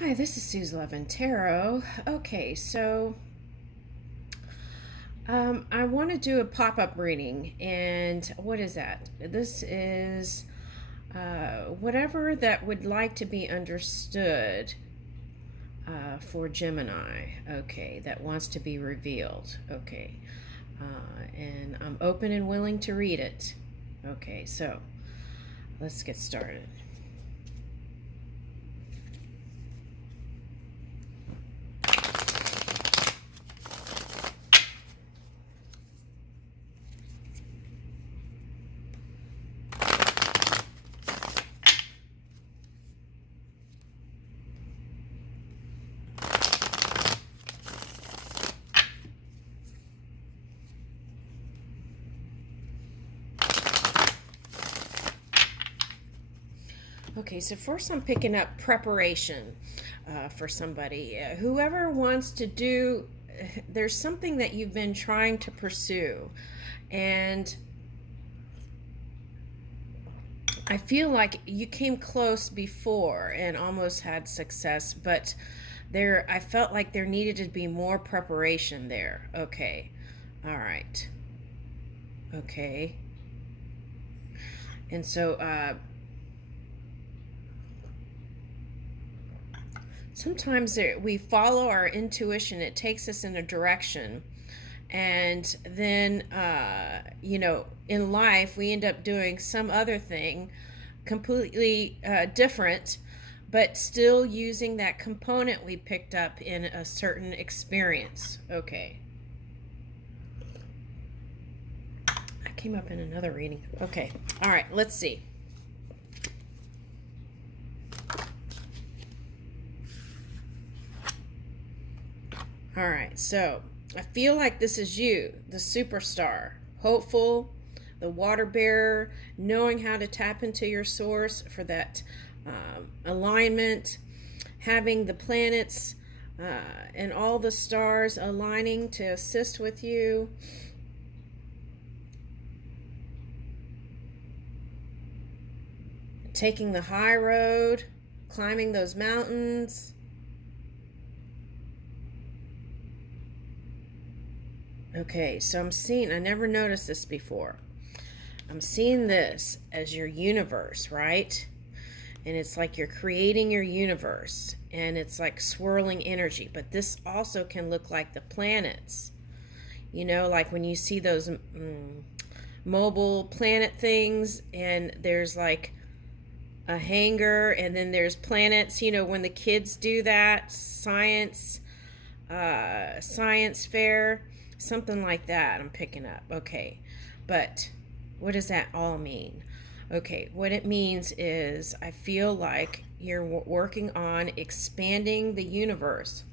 Hi, this is Suze Levin Tarot. Okay, so I want to do a pop-up reading, and what is that? This is whatever that would like to be understood for Gemini. Okay, that wants to be revealed. Okay, and I'm open and willing to read it. Okay, so let's get started. Okay, so first I'm picking up preparation for somebody. Whoever wants to do, there's something that you've been trying to pursue, and I feel like you came close before and almost had success, but I felt like there needed to be more preparation there. Okay, all right, okay, and so sometimes we follow our intuition. It takes us in a direction, and then in life we end up doing some other thing completely different, but still using that component we picked up in a certain experience. Okay, that came up in another reading. Okay, all right, let's see. All right, so I feel like this is you, the superstar, hopeful, the water bearer, knowing how to tap into your source for that alignment, having the planets and all the stars aligning to assist with you. Taking the high road, climbing those mountains. Okay, so I never noticed this before. I'm seeing this as your universe, right? And it's like you're creating your universe, and it's like swirling energy. But this also can look like the planets. Like when you see those mobile planet things, and there's like a hanger, and then there's planets, when the kids do that, science fair. Something like that I'm picking up. Okay, but what does that all mean? Okay, what it means is I feel like you're working on expanding the universe.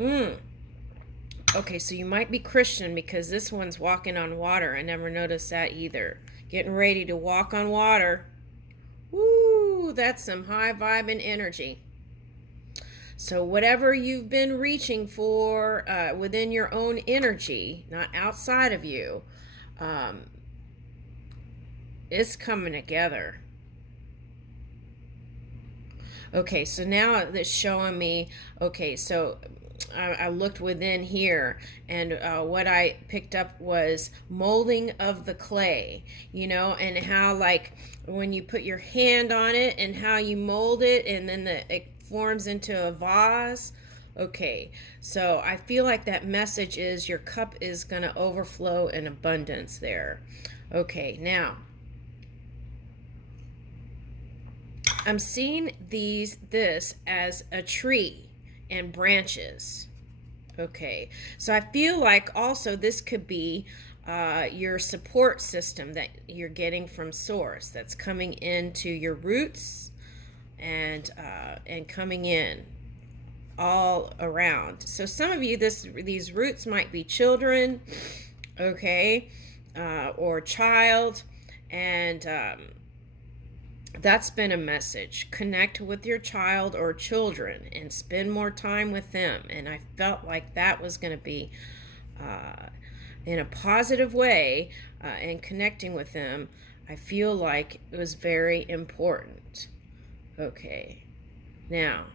Okay, so you might be Christian because this one's walking on water. I never noticed that either. Getting ready to walk on water. Woo, that's some high vibing energy. So whatever you've been reaching for within your own energy, not outside of you, it's coming together. Okay, so now it's showing me, okay, so I looked within here, and what I picked up was molding of the clay, and how, like, when you put your hand on it and how you mold it, and then it forms into a vase. Okay, so I feel like that message is your cup is going to overflow in abundance there. Okay, now I'm seeing this as a tree and branches. Okay, so I feel like also this could be your support system that you're getting from source, that's coming into your roots and coming in all around. So some of you, these roots might be children, okay, or child, and that's been a message. Connect with your child or children and spend more time with them. And I felt like that was going to be in a positive way, and connecting with them, I feel like it was very important. Okay, now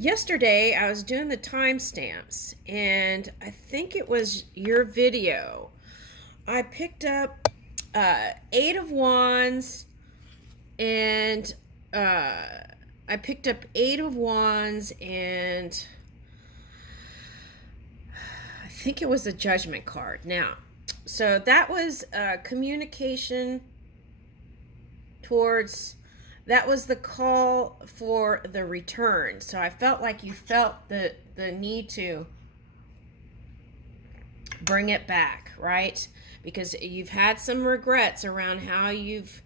Yesterday I was doing the timestamps, and I think it was your video. I picked up Eight of Wands, and I picked up Eight of Wands, and I think it was a Judgment card. Now, so that was communication towards, that was the call for the return. So I felt like you felt the need to bring it back, right? Because you've had some regrets around how you've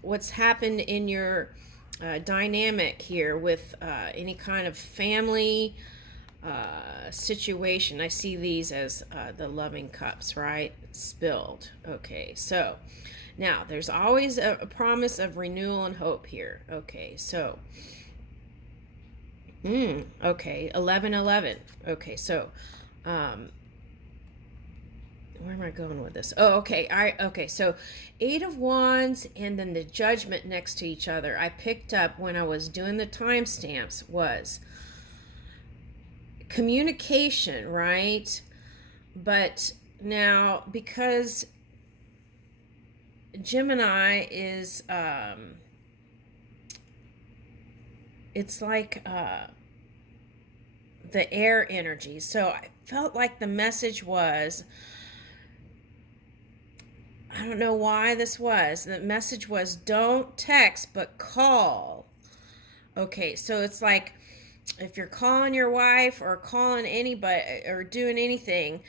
what's happened in your dynamic here with any kind of family situation. I see these as the loving cups, right? Spilled. Okay, so now there's always a promise of renewal and hope here. Okay, so okay, 1111. Okay, so where am I going with this? Oh, okay. Okay. So Eight of Wands and then the Judgment next to each other. I picked up when I was doing the timestamps was communication, right? But now, because Gemini is, it's like the air energy. So I felt like the message was, I don't know why this was. The message was, don't text, but call. Okay, so it's like if you're calling your wife or calling anybody or doing anything,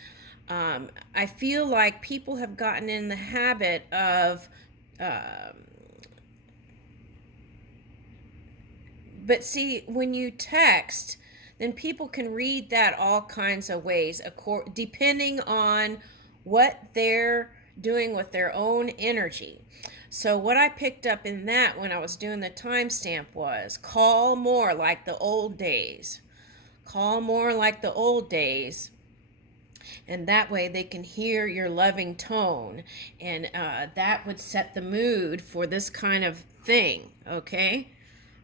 I feel like people have gotten in the habit of, but see, when you text, then people can read that all kinds of ways, depending on what they're doing with their own energy. So what I picked up in that when I was doing the timestamp was, call more like the old days. Call more like the old days. And that way they can hear your loving tone. And that would set the mood for this kind of thing. Okay?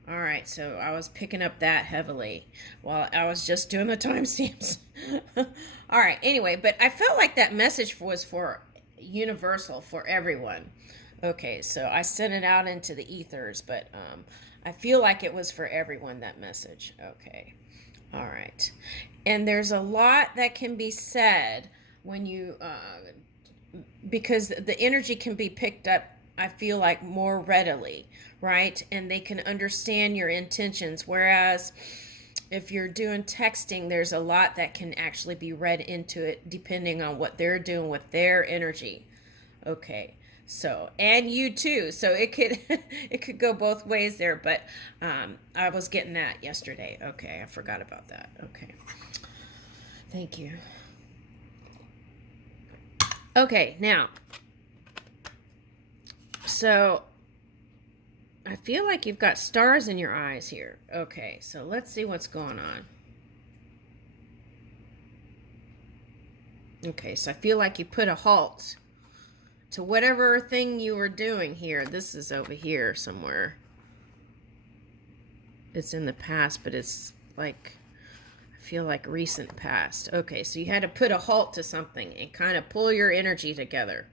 All right, so I was picking up that heavily while I was just doing the timestamps. All right, anyway, but I felt like that message was for universal, for everyone. Okay, so I sent it out into the ethers, but I feel like it was for everyone, that message. Okay, all right. And there's a lot that can be said when you, because the energy can be picked up, I feel like, more readily, right? And they can understand your intentions, whereas if you're doing texting, there's a lot that can actually be read into it depending on what they're doing with their energy. Okay, so, and you too. So it could it could go both ways there, but I was getting that yesterday. Okay, I forgot about that. Okay, thank you. Okay, now, so I feel like you've got stars in your eyes here. Okay, so let's see what's going on. Okay, so I feel like you put a halt to whatever thing you were doing here. This is over here somewhere. It's in the past, but it's like, I feel like recent past. Okay, so you had to put a halt to something and kind of pull your energy together.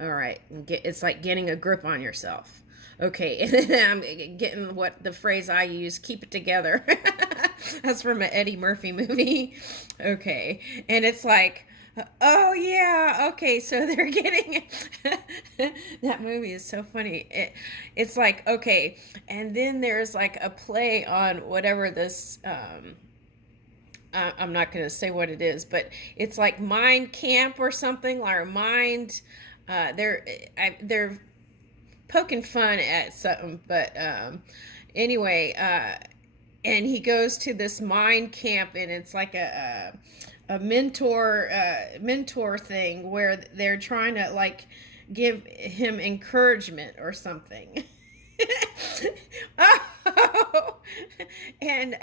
All right, it's like getting a grip on yourself. Okay, and then I'm getting what the phrase I use, keep it together. That's from an Eddie Murphy movie. Okay, and it's like, oh yeah, okay, so they're getting that movie is so funny. It's like, okay, and then there's like a play on whatever this, I'm not going to say what it is, but it's like mind camp or something, or mind, they're poking fun at something, but anyway, and he goes to this mind camp, and it's like a mentor thing where they're trying to like give him encouragement or something. Oh, and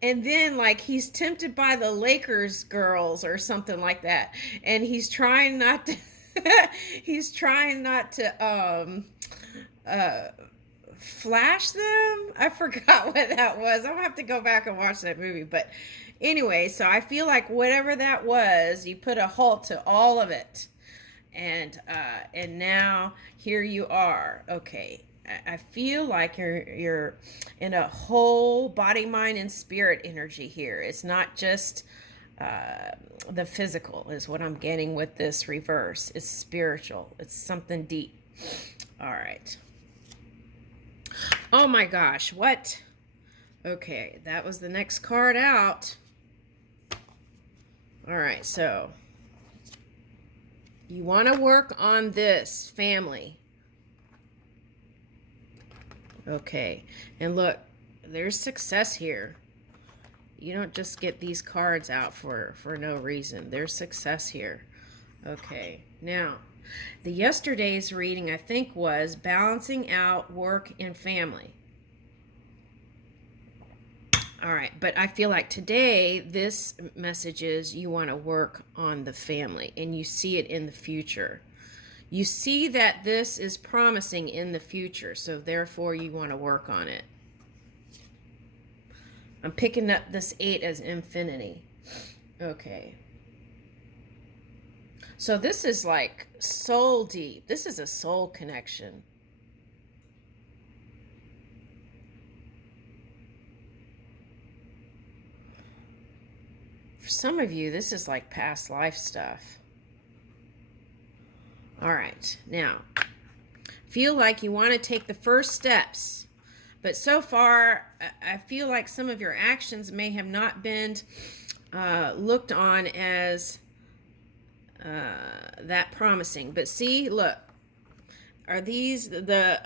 then like he's tempted by the Lakers girls or something like that, and he's trying not to flash them. I forgot what that was. I'm gonna have to go back and watch that movie. But anyway, so I feel like whatever that was, you put a halt to all of it, and now here you are. Okay, I feel like you're in a whole body, mind, and spirit energy here. It's not just the physical is what I'm getting with this reverse. It's spiritual. It's something deep. All right. Oh my gosh, what? Okay, that was the next card out. All right, so you want to work on this family. Okay, and look, there's success here. You don't just get these cards out for no reason. There's success here. Okay, now, the yesterday's reading, I think, was balancing out work and family. All right, but I feel like today, this message is you want to work on the family, and you see it in the future. You see that this is promising in the future, so therefore you want to work on it. I'm picking up this 8 as infinity. Okay. So this is like soul deep. This is a soul connection. For some of you, this is like past life stuff. All right. Now, feel like you want to take the first steps. But so far, I feel like some of your actions may have not been looked on as that promising. But see, look, are these the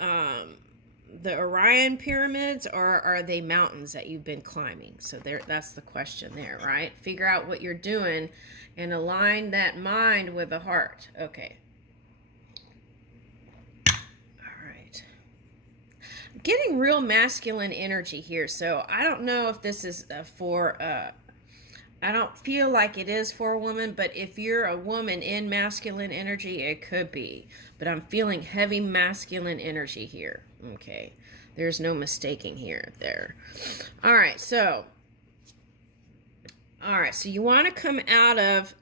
Orion pyramids, or are they mountains that you've been climbing? So that's the question there, right? Figure out what you're doing and align that mind with the heart. Okay. Getting real masculine energy here, so I don't know if this is I don't feel like it is for a woman, but if you're a woman in masculine energy, it could be. But I'm feeling heavy masculine energy here. Okay, there's no mistaking here there. All right, so you want to come out of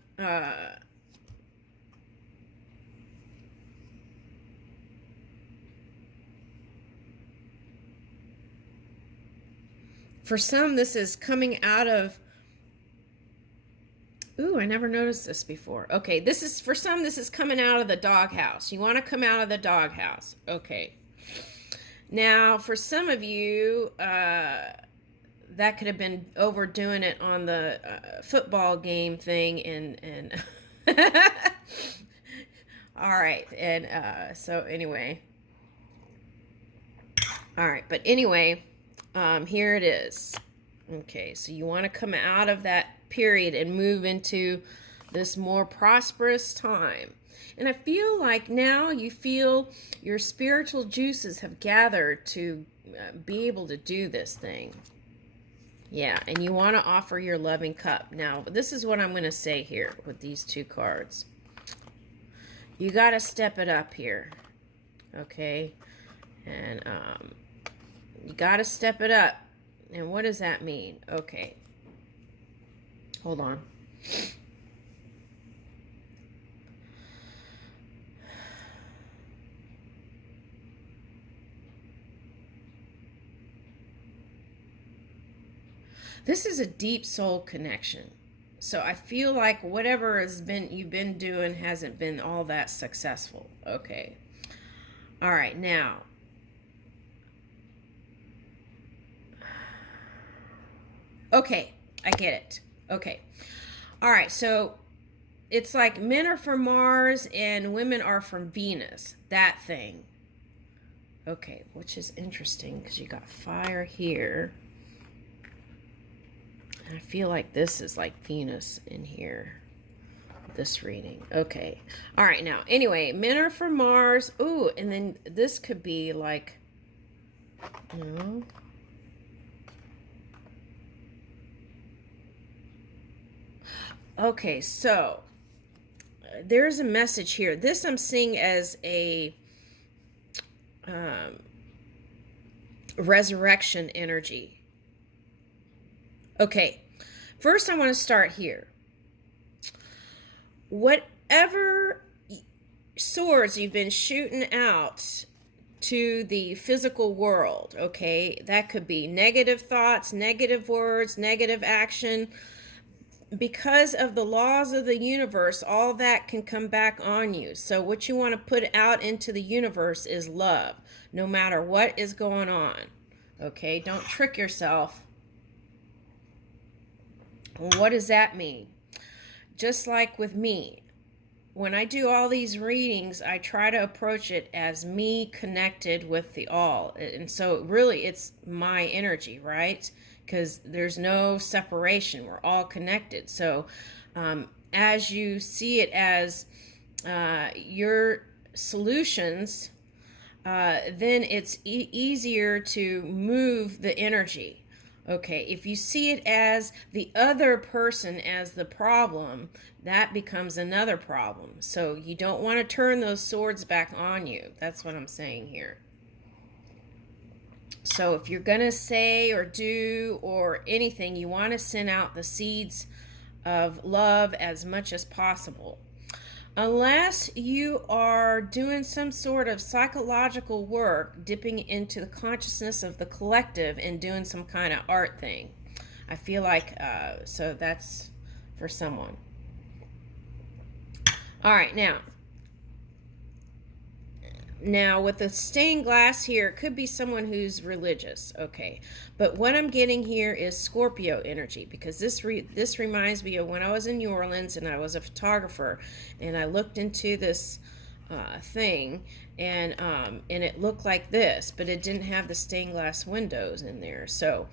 for some, this is coming out of... Ooh, I never noticed this before. Okay, this is, for some, this is coming out of the doghouse. You want to come out of the doghouse. Okay. Now, for some of you, that could have been overdoing it on the football game thing. And all right. And so anyway. All right. But anyway... here it is. Okay, so you want to come out of that period and move into this more prosperous time. And I feel like now you feel your spiritual juices have gathered to be able to do this thing. Yeah, and you want to offer your loving cup. Now, this is what I'm going to say here with these two cards. You got to step it up here. Okay? And, you got to step it up. And what does that mean? Okay. Hold on. This is a deep soul connection. So I feel like whatever you've been doing hasn't been all that successful. Okay. All right, now. Okay, I get it. Okay. All right, so it's like men are from Mars and women are from Venus. That thing. Okay, which is interesting because you got fire here. And I feel like this is like Venus in here. This reading. Okay. All right, now, anyway, men are from Mars. Ooh, and then this could be like, you know... Okay, so there's a message here. This I'm seeing as a resurrection energy. Okay, first I want to start here. Whatever swords you've been shooting out to the physical world, okay, that could be negative thoughts, negative words, negative action. Because of the laws of the universe, all that can come back on you. So what you want to put out into the universe is love, no matter what is going on. Okay, don't trick yourself. What does that mean? Just like with me, when I do all these readings, I try to approach it as me connected with the all. And so really it's my energy, right? Because there's no separation. We're all connected. So as you see it as your solutions, then it's easier to move the energy. Okay, if you see it as the other person as the problem, that becomes another problem. So you don't want to turn those swords back on you. That's what I'm saying here. So if you're going to say or do or anything, you want to send out the seeds of love as much as possible. Unless you are doing some sort of psychological work, dipping into the consciousness of the collective and doing some kind of art thing. I feel like, so that's for someone. All right, now with the stained glass here, it could be someone who's religious, okay. But what I'm getting here is Scorpio energy, because this reminds me of when I was in New Orleans and I was a photographer, and I looked into this thing, and it looked like this, but it didn't have the stained glass windows in there. So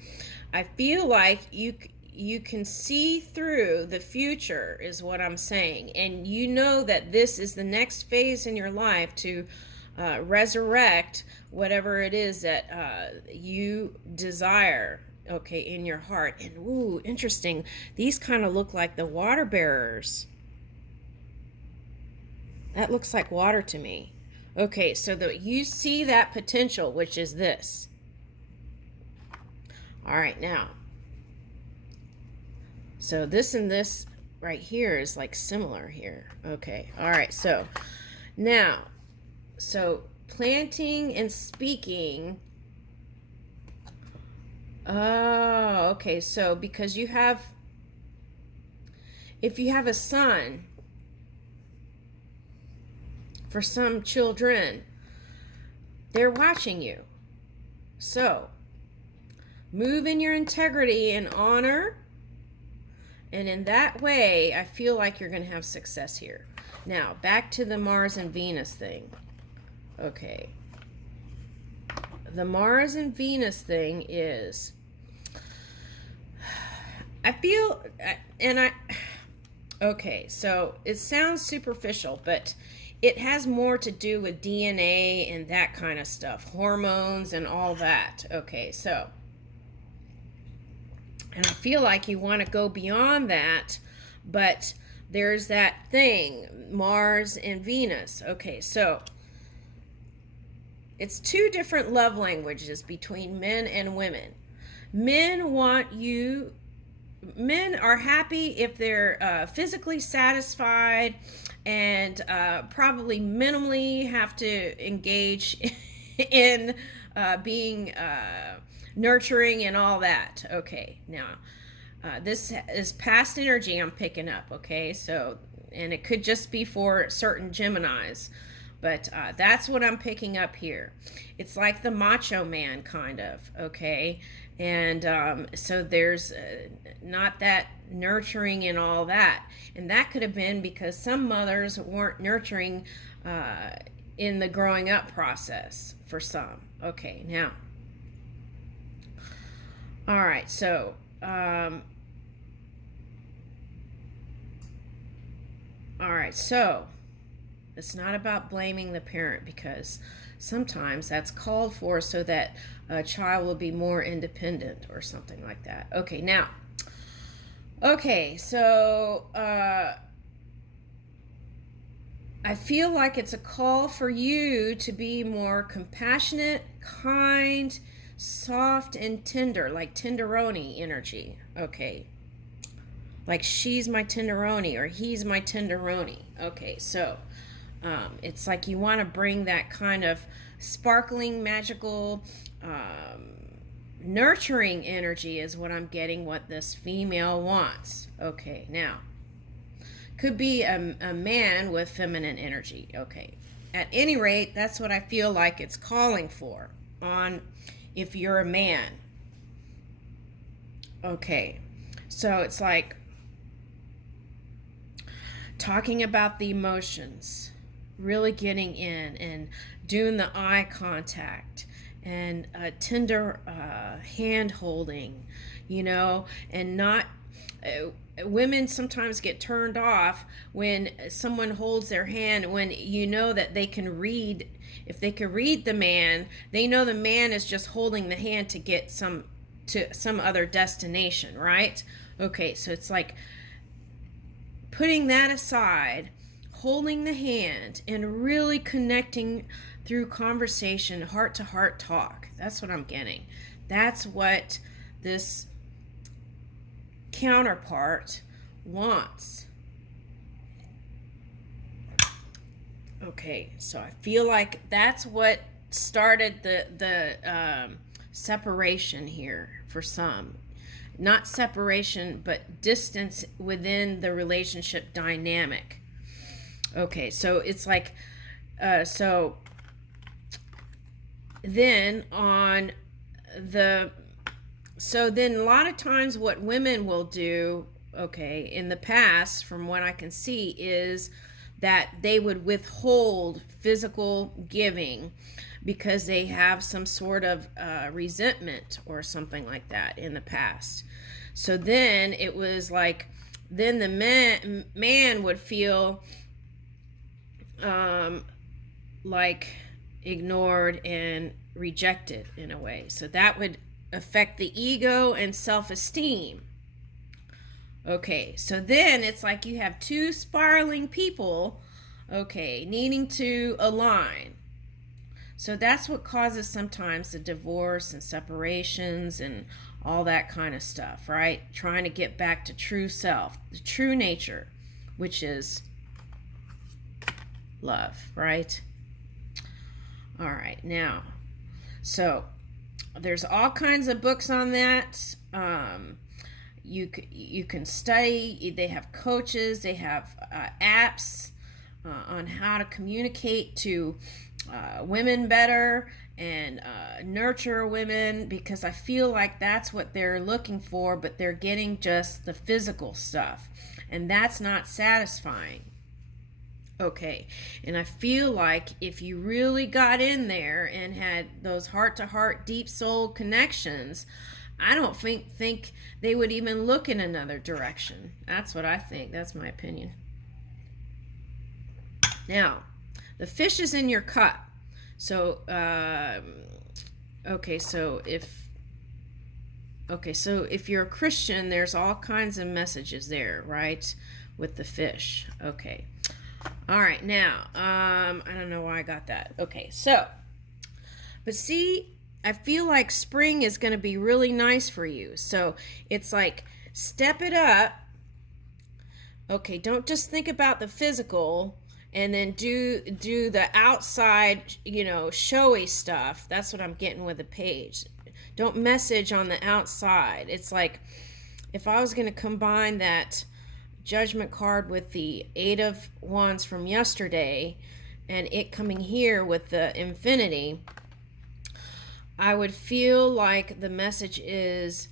I feel like you can see through the future is what I'm saying, and you know that this is the next phase in your life to resurrect whatever it is that you desire, okay, in your heart. And ooh, interesting, these kind of look like the water bearers. That looks like water to me. Okay, so you see that potential, which is this. All right, now, so this and this right here is like similar here. Okay, all right, so now, so planting and speaking. Oh, okay, so because you have, if you have a son, for some children, they're watching you. So move in your integrity and honor, and in that way I feel like you're going to have success here. Now back to the Mars and Venus thing. Okay, the Mars and Venus thing is, I feel, okay, so it sounds superficial, but it has more to do with DNA and that kind of stuff, hormones and all that. Okay, so, and I feel like you want to go beyond that, but there's that thing, Mars and Venus. Okay, so it's two different love languages between men and women. Men are happy if they're physically satisfied and probably minimally have to engage in being nurturing and all that. Okay, now this is past energy I'm picking up, okay? So, and it could just be for certain Geminis, but that's what I'm picking up here. It's like the macho man kind of, okay? And so there's not that nurturing and all that. And that could have been because some mothers weren't nurturing in the growing up process for some. Okay, now. All right, so all right, so it's not about blaming the parent, because sometimes that's called for so that a child will be more independent or something like that. Okay, now, okay, so I feel like it's a call for you to be more compassionate, kind, soft and tender, like tenderoni energy. Okay. Like she's my tenderoni or he's my tenderoni. Okay, so it's like you want to bring that kind of sparkling, magical, nurturing energy is what I'm getting, what this female wants. Okay, now, could be a man with feminine energy. Okay, at any rate, that's what I feel like it's calling for on if you're a man. Okay, so it's like talking about the emotions, really getting in and doing the eye contact and tender hand holding, and not women sometimes get turned off when someone holds their hand, when that they can read. If they can read the man, they know the man is just holding the hand to get to some other destination, right? Okay, so it's like putting that aside, holding the hand, and really connecting through conversation, heart-to-heart talk. That's what I'm getting. That's what this counterpart wants. Okay, so I feel like that's what started the separation here for some. Not separation, but distance within the relationship dynamic. Okay, so it's like, so then a lot of times what women will do, okay, in the past, from what I can see, is that they would withhold physical giving because they have some sort of resentment or something like that in the past. So then it was like, then the man would feel like ignored and rejected in a way. So that would affect the ego and self-esteem. Okay, so then it's like you have two spiraling people, okay, needing to align. So that's what causes sometimes the divorce and separations and all that kind of stuff, right? Trying to get back to true self, the true nature, which is love, right? All right, now, so there's all kinds of books on that. You can study. They have coaches. They have apps on how to communicate to women better and nurture women, because I feel like that's what they're looking for, but they're getting just the physical stuff, and that's not satisfying. Okay, and I feel like if you really got in there and had those heart-to-heart, deep soul connections, I don't think they would even look in another direction. That's what I think. That's my opinion. Now, the fish is in your cup. So, so if you're a Christian, there's all kinds of messages there, right? With the fish. Okay. All right. Now, I don't know why I got that. Okay. So, but see, I feel like spring is going to be really nice for you. So it's like, step it up. Okay. Don't just think about the physical and then do the outside, showy stuff. That's what I'm getting with the page. Don't message on the outside. It's like, if I was going to combine that Judgment card with the Eight of Wands from yesterday and it coming here with the Infinity, I would feel like the message is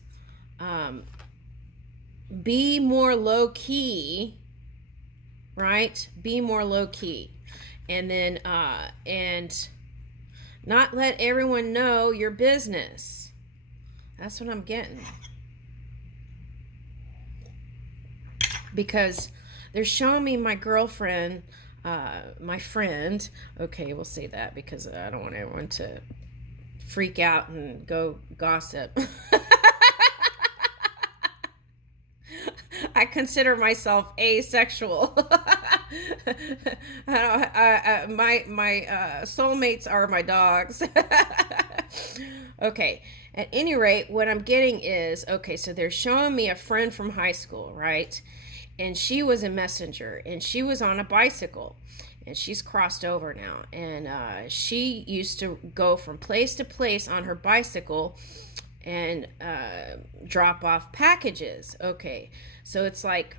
be more low-key, right? Be more low-key. And then and not let everyone know your business. That's what I'm getting. Because they're showing me my girlfriend, my friend. Okay, we'll say that because I don't want everyone to freak out and go gossip. I consider myself asexual. My soulmates are my dogs. Okay, at any rate, what I'm getting is, okay, so they're showing me a friend from high school, right? And she was a messenger, and she was on a bicycle, and she's crossed over now. And she used to go from place to place on her bicycle and drop off packages. Okay, so it's like,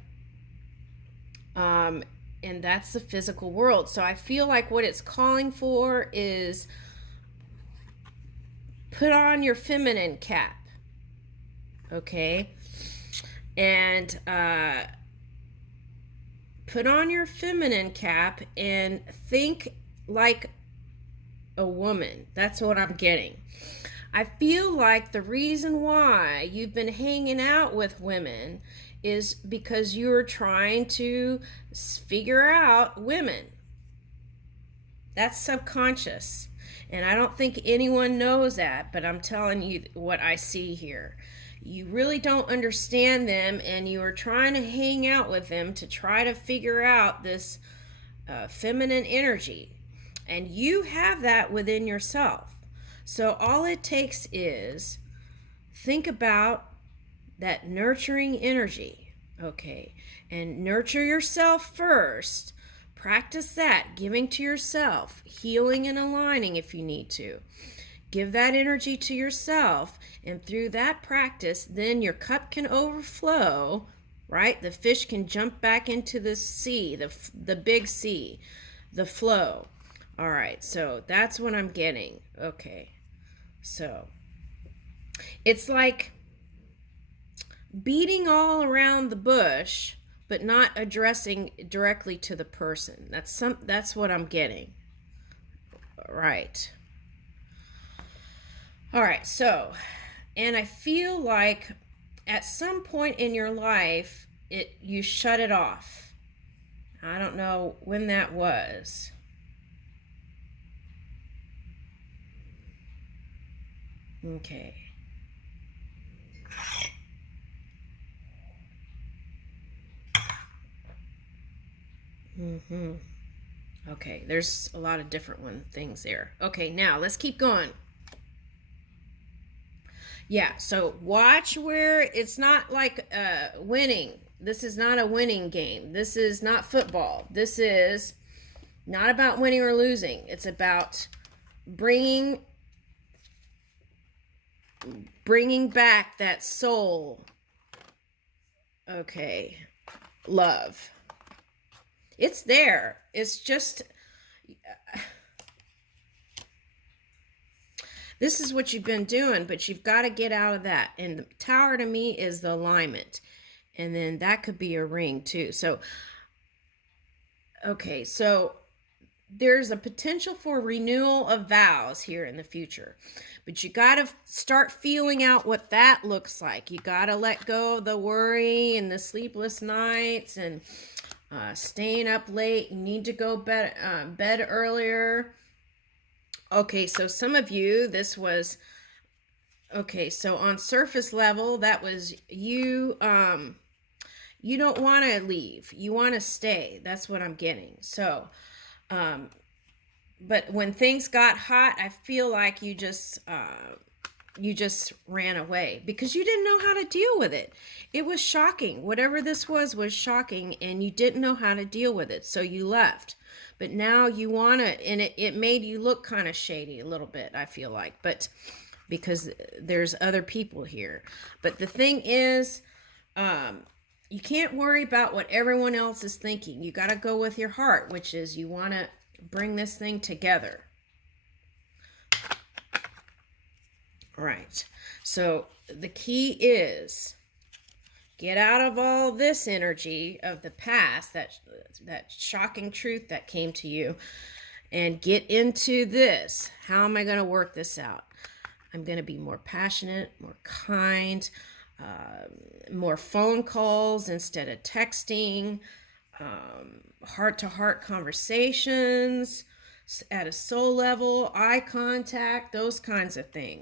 and that's the physical world. So I feel like what it's calling for is put on your feminine cap, okay? And put on your feminine cap and think like a woman. That's what I'm getting. I feel like the reason why you've been hanging out with women is because you're trying to figure out women. That's subconscious. And I don't think anyone knows that, but I'm telling you what I see here. You really don't understand them, and you are trying to hang out with them to try to figure out this feminine energy. And you have that within yourself. So all it takes is think about that nurturing energy, okay? And nurture yourself first. Practice that, giving to yourself, healing and aligning if you need to. Give that energy to yourself, and through that practice, then your cup can overflow, right? The fish can jump back into the sea, the big sea, the flow. All right, so that's what I'm getting. Okay, so it's like beating all around the bush, but not addressing directly to the person. That's what I'm getting. Right. All right, so, and I feel like at some point in your life, you shut it off. I don't know when that was. Okay. Okay, there's a lot of different things there. Okay, now let's keep going. Yeah, so watch where it's not like winning. This is not a winning game. This is not football. This is not about winning or losing. It's about bringing back that soul. Okay, love. It's there. It's just this is what you've been doing, but you've got to get out of that. And the tower to me is the alignment. And then that could be a ring too. So, okay, so there's a potential for renewal of vows here in the future. But you got to start feeling out what that looks like. You got to let go of the worry and the sleepless nights and staying up late. You need to go bed earlier. Okay, so some of you, this was, okay, so on surface level, that was you, you don't want to leave. You want to stay. That's what I'm getting. So, but when things got hot, I feel like you just ran away because you didn't know how to deal with it. It was shocking. Whatever this was shocking, and you didn't know how to deal with it. So you left. But now you want to, and it made you look kind of shady a little bit, I feel like. But because there's other people here. But the thing is, you can't worry about what everyone else is thinking. You got to go with your heart, which is you want to bring this thing together. All right. So the key is get out of all this energy of the past, that shocking truth that came to you, and get into this. How am I going to work this out? I'm going to be more passionate, more kind, more phone calls instead of texting, heart-to-heart conversations at a soul level, eye contact, those kinds of things.